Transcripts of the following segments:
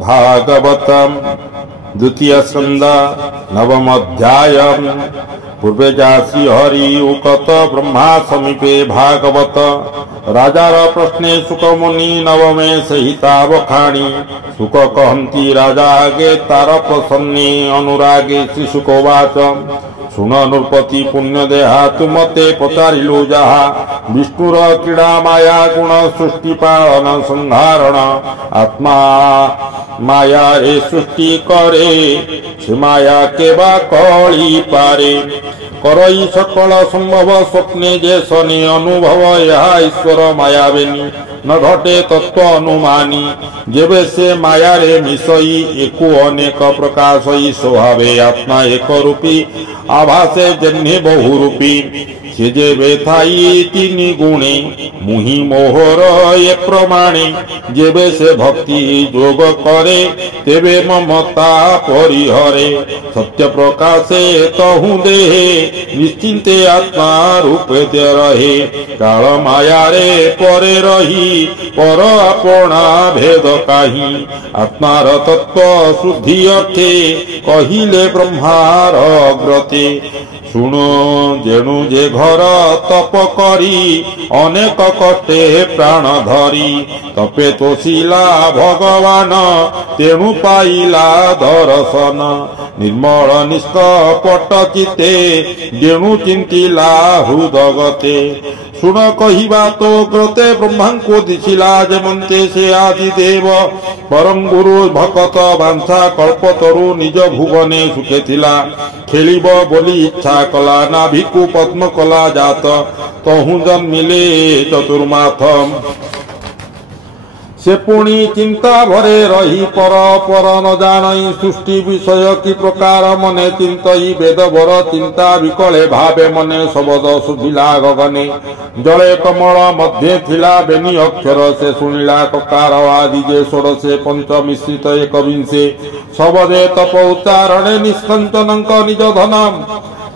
भागवतम द्वितीय स्कंद नवम अध्याय। पूर्वे जासी हरि उकत ब्रह्मा समीपे भागवत राजार प्रश्ने सुक मुनि नवमे सहिता बखाणी। सुक कहंती राजा आगे तार प्रसन्ने अनुरागे श्री सुकोवाच शुण नृपति पुण्य देहा तु मते पचारिलु जहा विष्णुर क्रीड़ा माया गुण सृष्टि पालन संहारण आत्मा माया रे सृष्टि करे से माया केबा कली पारे करई सकल संभव स्वप्ने जे सने अनुभव यह ईश्वर मायावेनी न घटे तत्व अनुमानी जेबे से माया रे मिसई एको अनेक प्रकाशई स्वभावे आत्मा एक रूपी आभासे जन्हे बहुरूपी से जेबे थाई तीन गुणे मुहि मोहर ये प्रमाणे जेबे से भक्ति जोग करे तेबे ममता परिहरे सत्य प्रकाशे तहु देहे निश्चिंते आत्मा रूपे रहे काल माया रे परे रही पर अपना भेद काही आत्मार तत्व शुद्धि अर्थे कहिले ब्रह्मार अग्रते शुणु जेणु जे घर तप करी अनेक कष्टे प्राण धरी तपे तोषिला भगवान तेणु पाइला दर्शन निर्मल निष्कपट चित्ते जेणु चिंतिला हृदगते शुण कहिबा तो ग्रते ब्रह्मा को दिशिला जमंते से आदि देव परम गुरु भकत बांछा कल्पतरु निज भुवने सुखे थिला खेलिब बोली इच्छा कला नाभिकु पद्म कला जात तहु जन्मिले चतुर्माथ से पुणी चिंता भरे रही पर न जान सृष्टि विषय की प्रकार मने चिंतई वेद वर चिंता विकले भावे मने शब्द सुधिला गगने जले कमल मध्य थिला बेनी अक्षर से सुनिला ककार आदि जे षोडशे पंच मिश्रित एक विंशे शब्दे तप उच्चारणे निष्कंचनक निज धनम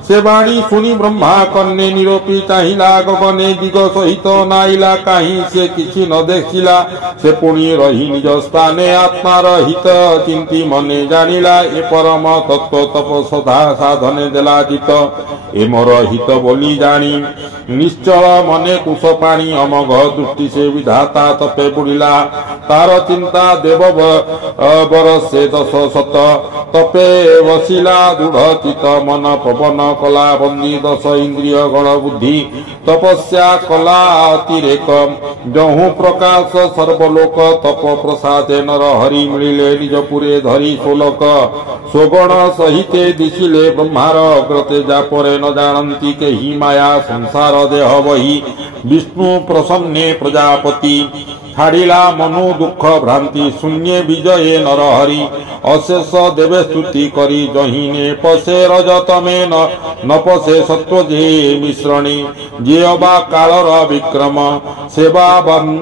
से बाणी सुनी ब्रह्मा कन्ने निरोपी चाहिला गगने दिग सहित नाइला कहीं से किछि न देखिला से पुणी रही निज स्थाने आत्मार हित चिंती मने जानिला ए परम तत्व तप सदा साधने देला चित ए मोर हित बोली जानी निश्चल मने कुश पाणी अमघ दृष्टि से विधाता तपे बुड़िला तार चिंता देव बरसे दश शत तपे वसिला दृढ़ चित मन पवन कला बंदी दश इंद्रिय गण बुद्धि तपस्या कला अतिरेक जहु प्रकाश सर्वलोक तप प्रसादे नर हरि मिलिले निज पुरे धरी सोलक सोगण सहिते दिशिले ब्रह्मार अग्रते जापरे न जानती के ही माया संसार देह वही विष्णु प्रसन्ने प्रजापति छाड़िला मनु दुख भ्रांति शून्य विजये नर हरि अशेष देवे स्तुति करी जहीने पसे रजत में न पसे सत्व जे मिश्रणी जे अबा कालर विक्रम सेवा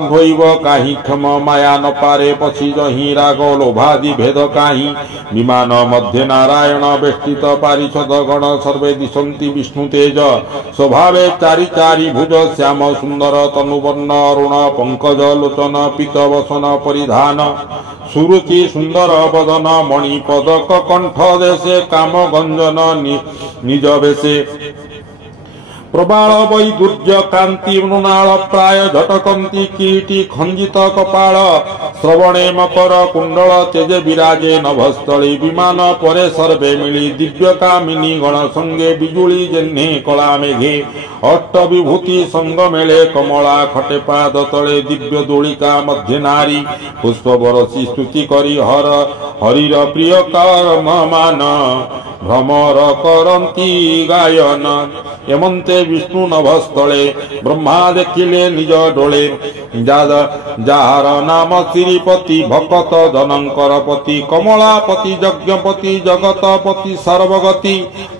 होइब काही क्षम माया न पारे पछी जही राग लोभादि भेद काही विमान मध्य नारायण वेष्टित पारिषद गण सर्वे दिशन्ति विष्णु तेज स्वभावे चारि चारि भुज श्याम सुंदर तनुवर्ण अरुण पंकज लोचन पीत वसन परिधान सुरुचि सुंदर बदन मणि पदक कंठ देशे काम गंजन निज वेशे प्रबाल वैदुर्य कांति मृणाल प्राय झटकंती कीर्ति खंजित कपाल श्रवणे मकर कुंडल तेज विराजे नभस्थली विमान परे सर्वे मिली दिव्य कामिनी गण संगे बिजुली जन्हे कला मेघे अष्ट विभूति संग मेले कमला खटे पाद तले दिव्य दोलिका मध्य नारी पुष्प बरसी स्तुति करी हरिर प्रिय कर्म मान भ्रमर करंती गायन एमंते विष्णु नभस्थले ब्रह्मा देखिले निज डोले जार नाम श्रीपति भकत धनंकर पति कमलापति यज्ञपति जगतपति सर्वगति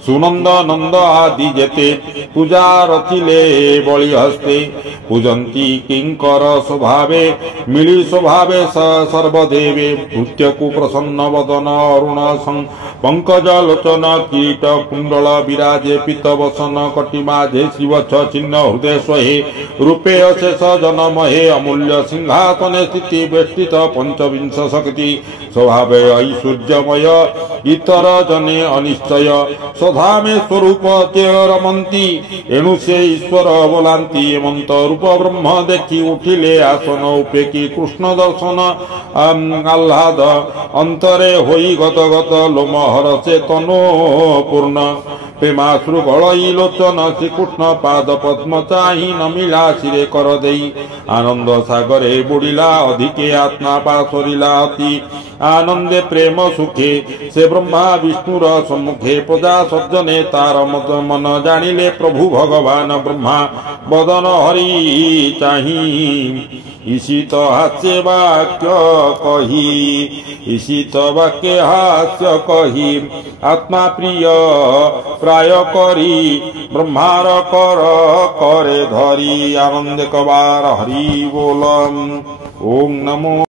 सुनंद नंद आदि जेते पूजा रचिले बलि हस्ते पूजंती किंकर स्वभावे मिली स्वभावे सर्वदेवे नृत्यकु प्रसन्न वदन अरुण पंकज लोचन कीट कुंडल विराजे पीत वसन कटिमा जे शिव चिन्ह हृदय स्वहे रूपे अशेष जनमहे अमूल्य सिंहासने स्थिति वेष्टित पंचविंश शक्ति स्वभावे ऐश्वर्यमय इतर जने अनिश्चय सदा में स्वरूप रमंती एणु से ईश्वर बोलांती एमंत रूप ब्रह्म देखी उठिले आसन उपेकी कृष्ण दर्शन आह्लाद अंतरे होई गत गत लोमहर से तनो पूर्ण प्रेमाश्रु गलई लोचन श्रीकृष्ण पाद पद्म चाही नमिला शिरे कर देई आनंद सागरे बुड़िला अधिके आत्मा पासरिला अति आनंदे प्रेम सुखे से ब्रह्मा विष्णुर सम्मुखे प्रजा सज्जने तार मत मन जानिले प्रभु भगवान ब्रह्मा बदन हरि चाही ईशित हास्य वाक्य कही ईशित वाक्य हास्य कही आत्मा प्रिय प्राय करी ब्रह्मार कर करे धरी आनंद कबार हरि बोलम ओम नमो।